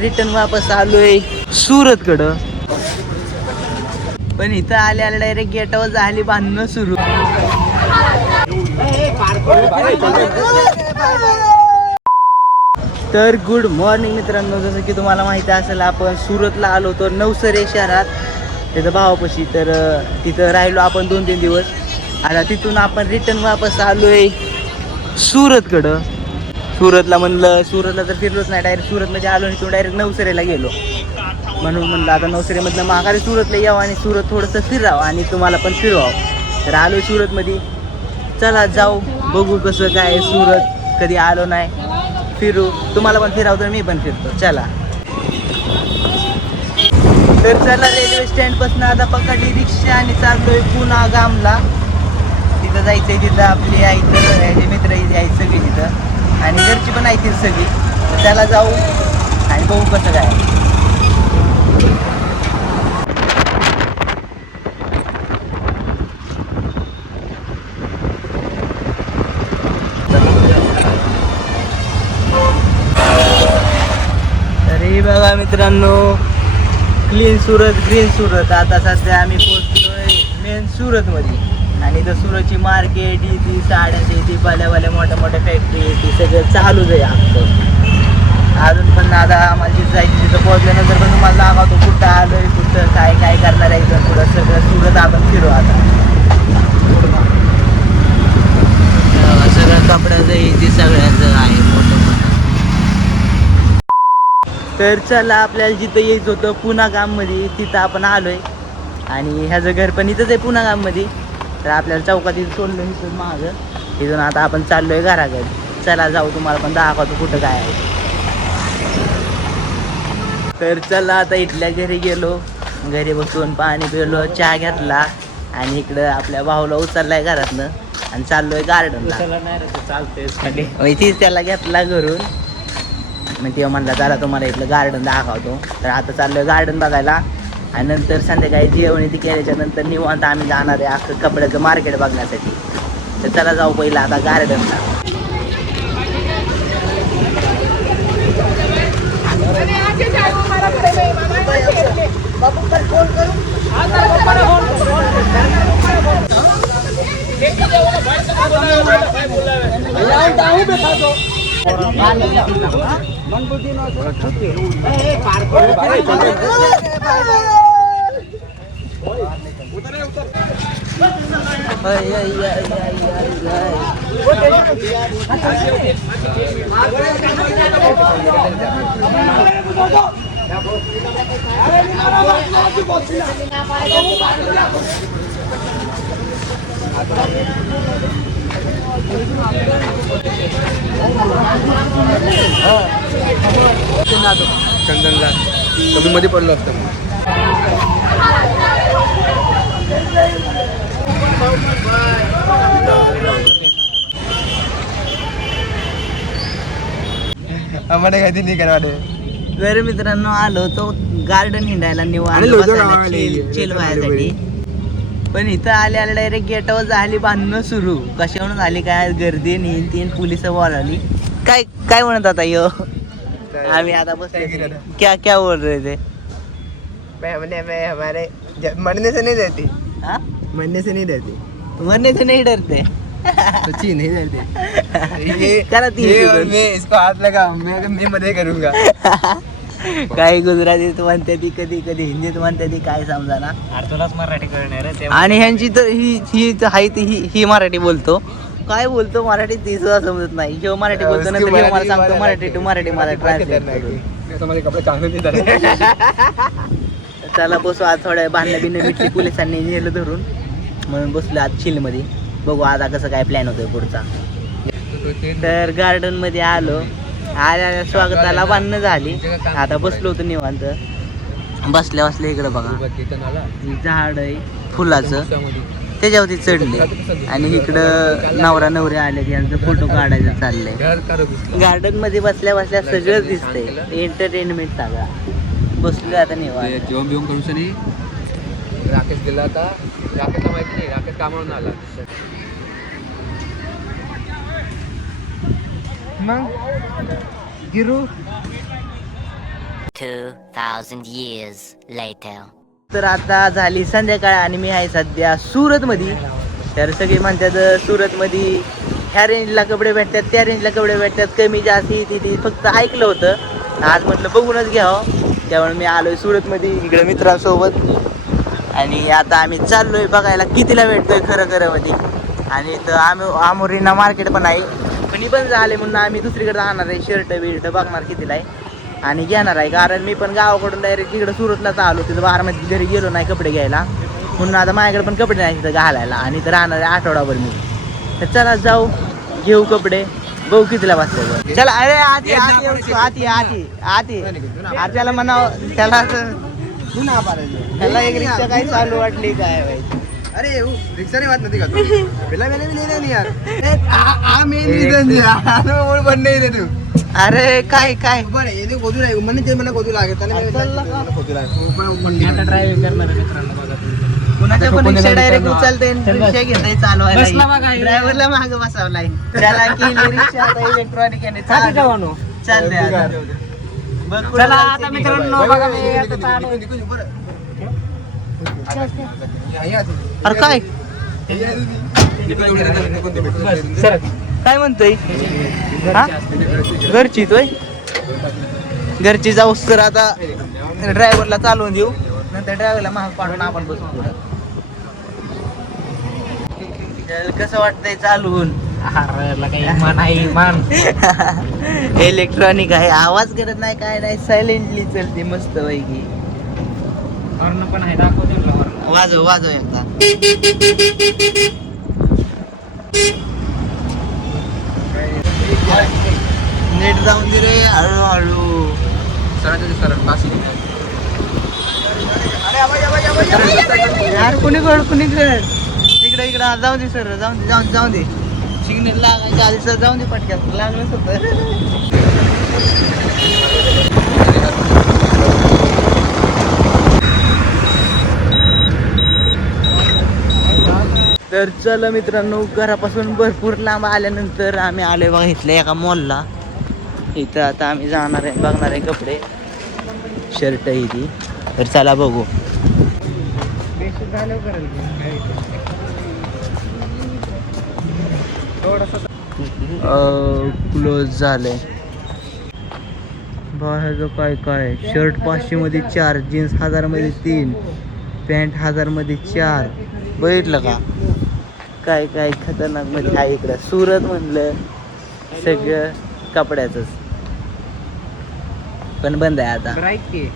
Return वापस आलोय सुरत कडं. पण इथं आल्या डायरेक्ट गेटावर झाली बांधणं सुरू. तर गुड मॉर्निंग मित्रांनो, जसं की तुम्हाला माहिती असेल आपण सुरतला आलो होतो नवसरे शहरात तिथं भावापाशी. तर तिथं राहिलो आपण 2-3 दिवस. आता तिथून आपण रिटर्न वापस आलोय सुरतकडं. सुरतला म्हणलं, सुरतला तर फिरलोच नाही, डायरेक्ट सुरतमध्ये आलो आणि तिथून डायरेक्ट नवसरेला गेलो. म्हणून म्हणलं आता नवसरेमधनं माघारी सुरतला यावं आणि सुरत थोडंसं फिरावं आणि तुम्हाला पण फिरवावं. तर आलो सुरतमध्ये. चला जाऊ बघू कसं काय सुरत, कधी आलो नाही, फिरू. तुम्हाला पण फिरावं तर मी पण फिरतो. चला तर चला, रेल्वे स्टँडपासून आता पकडली रिक्षा आणि चाललोय पुन्हा गामला. तिथं जायचंय. तिथं आपली आई तर मित्र आहेत सगळी तिथं आणि घरची पण आहेत सगळी. तर त्याला जाऊ आणि बघू कसं काय. तरी बघा मित्रांनो, क्लीन सुरत, ग्रीन सुरत. आता सध्या आम्ही पोहोचलोय मेन सुरतमध्ये आणि इथं सुरतची मार्केट ही ती साड्यांची ती भल्या मोठ्या फॅक्टरी ती सगळं चालूच आहे आमचं. अजून पण आता आम्हाला जिथं जायचं तिथं पोहोचल्यानंतर पण तुम्हाला दाखवतो कुठं आलोय, कुठं काय करणार आहे. इथं पुढं सगळं सुरत आपण फिरू. आता सगळं कपड्याचं इथे सगळ्यांचं आहे मोठं. तर चला, आपल्याला जिथं यायचं होतं पुणा गाममध्ये तिथं आपण आलोय आणि ह्याचं घर पण इथंच आहे पुणा गाममध्ये. तर आपल्याला चौकात इथं सोडलं इथं मागं. इथून आता आपण चाललोय घराकडे. चला जाऊ, तुम्हाला पण दाखवतो कुठं काय आहे. तर चला आता इथल्या घरी गेलो. घरी बसून पाणी पिलो, चहा घेतला आणि इकडं आपल्या भाऊला उचललाय घरातनं आणि चाललोय गार्डनला. चालतंय तीच त्याला घेतला घरून. मग तेव्हा म्हणला चला तुम्हाला इथलं गार्डन दाखवतो. तर आता चाललोय गार्डन बघायला आणि नंतर संध्याकाळी जेवण ती केल्याच्या नंतर निवांत आम्ही जाणार आहे अख्खं कपड्याचं मार्केट बघण्यासाठी. तर चला जाऊ पहिला आता गार्डनला. चंदनला कमी मध्ये पडलो असतं. आम्हाला काही नाही करा. तर मित्रांनो आलो तो गार्डन हिंडायला निवांत चिल व्हायसाठी. पण इथं आल्या डायरेक्ट गेटावर झाली बांधणं सुरू. कशावरून झाली काय गर्दी नाही, 3 पोलिस बोलावली. काय म्हणत आता यो आम्ही आता बसले. क्या बोल रहे थे? हमारे मरने से नहीं देती. हाँ, मरने से नहीं देती. मरने से नहीं डरते. सच्ची नहीं डरते. करा मैं इसको हाथ लगा, मैं मदद करूंगा. काही गुजरातीत म्हणते ती, कधी हिंदीत म्हणते ती, काय समजा ना. तुलाच मराठी कळणार. आणि ह्यांची तर ही मराठी बोलतो. काय बोलतो मराठी ती सुद्धा समजत नाही. जेव्हा मराठी बोलतो नंतर हे मला सांगतो मराठी टू मराठी मला ट्रान्सलेट करून. कपडे चांगले. चला बसू आज थोड्या बांधणं मिटली, पोलिसांनी नेलं धरून म्हणून बसलो आज चिल मध्ये. बघू आता कसं काय प्लॅन होतोय पुढचा. तर गार्डन मध्ये आलो. आल्या स्वागताला बांधणं झाली. आता बसलो होतो निवांत. बसल्या इकडं बघा झाड आहे फुलाचं, त्याच्यावरती चढले आणि इकडं नवरा नवरी आले, यांचं फोटो काढायचं चाललंय. गार्डन मध्ये बसल्या सगळंच दिसतंय, एंटरटेनमेंट सगळा. बसलो आता निवांत. जेवण बिवून करू शनी. राकेश गेला आता. राकेशला माहिती नाही, राकेश कामावरून आला. मग गिरू 2,000 years later. तर आता झाली संध्याकाळ आणि मी आहे सध्या सुरतमध्ये. तर सगळे म्हणतात सुरतमध्ये ह्या रेंजला कपडे भेटतात, त्या रेंजला कपडे भेटतात, कमी जास्त ती फक्त ऐकलं होतं. आज म्हटलं बघूनच घ्यावं, त्यामुळे मी आलोय सुरतमध्ये इकडे मित्रांसोबत. आणि आता आम्ही चाललोय बघायला कितीला भेटतोय खरं खरं मध्ये. आणि इथं आमोरीना मार्केट पण आहे, पण ही पण झाले म्हणून आम्ही दुसरीकडे जाणार आहे. शर्ट बिर्ट बघणार कितीला आहे आणि घेणार आहे. कारण मी पण गावाकडून डायरेक्ट इकडं सुरतलाच आलो, तिथं बारामती घरी गेलो नाही कपडे घ्यायला, म्हणून आता माझ्याकडे पण कपडे नाही तिथं घालायला. आणि इथं राहणार आहे आठवडाभर मी. तर चला जाऊ घेऊ कपडे, बघू कितीला वाजता. चला अरे आधी आधी आधी आधी आधी आधी त्याला म्हणावं, त्याला एक रिक्षा काही चालू वाटली काय माहिती. अरे रिक्षा नहीं बात नहीं का पहला मैंने भी नहीं लेनी यार मेन रीजन वो बन नहीं दे तू अरे काय काय बरं ये गोदू नाही મને ते मला गोदू लागेल त्याने मला गोदू लागेल आता ड्रायव्हिंग करणार आहे मित्रांनो बघा तुम्ही. कुणाच्या पण रिक्षा डायरेक्ट उचलते रिक्षा घेताय बसला चालवायला, बघा हे. ड्रायव्हरला माग बसवलाय. त्याला केली रिक्षा आता इलेक्ट्रॉनिक याने हाती जावानो. चाललंय आता. बघ पुढं चला जायचं आता की मित्रांनो बघा मी आता चालू. अरे काय सर काय म्हणतोय हा? घरची तोय घरची जाऊस तर आता ड्रायव्हरला चालवून देऊ, नंतर ड्रायव्हरला महाग पाडून आपण बसू पुढं. त्याला कसं वाटतंय चालवून? काही मान आहे मान. इलेक्ट्रॉनिक आहे, आवाज करत नाही काय नाही, सायलेंटली चलते मस्त पैकी. हॉर्न पण आहे दाखवते तुला हॉर्न. वाजव वाजव एकदा. नीट जाऊन दे रे हळूहळू. यार कुणीकड इकडे इकडे जाऊ दे सर, जाऊन दे जाऊन दे. सिग्नल लागायच्या आधी सर जाऊन दे पटक्यात, लागलंच होतं. तर चला मित्रांनो, घरापासून भरपूर लांब आल्यानंतर आम्ही आलोय बघा इथल्या एका मॉलला. इथं आता आम्ही जाणार आहे, बघणार आहे कपडे, शर्ट ही ती. तर चला बघू. क्लोज झालंय बाहेर. काय काय शर्ट 500 मध्ये 4, जीन्स 1000 मध्ये 3, पॅन्ट 1000 मध्ये 4. बघितलं का काय काय खतरनाक मध्ये आहे इकडं. सुरत म्हणलं सगळं कपड्याचंच, पण बंद आहे आता. राईट की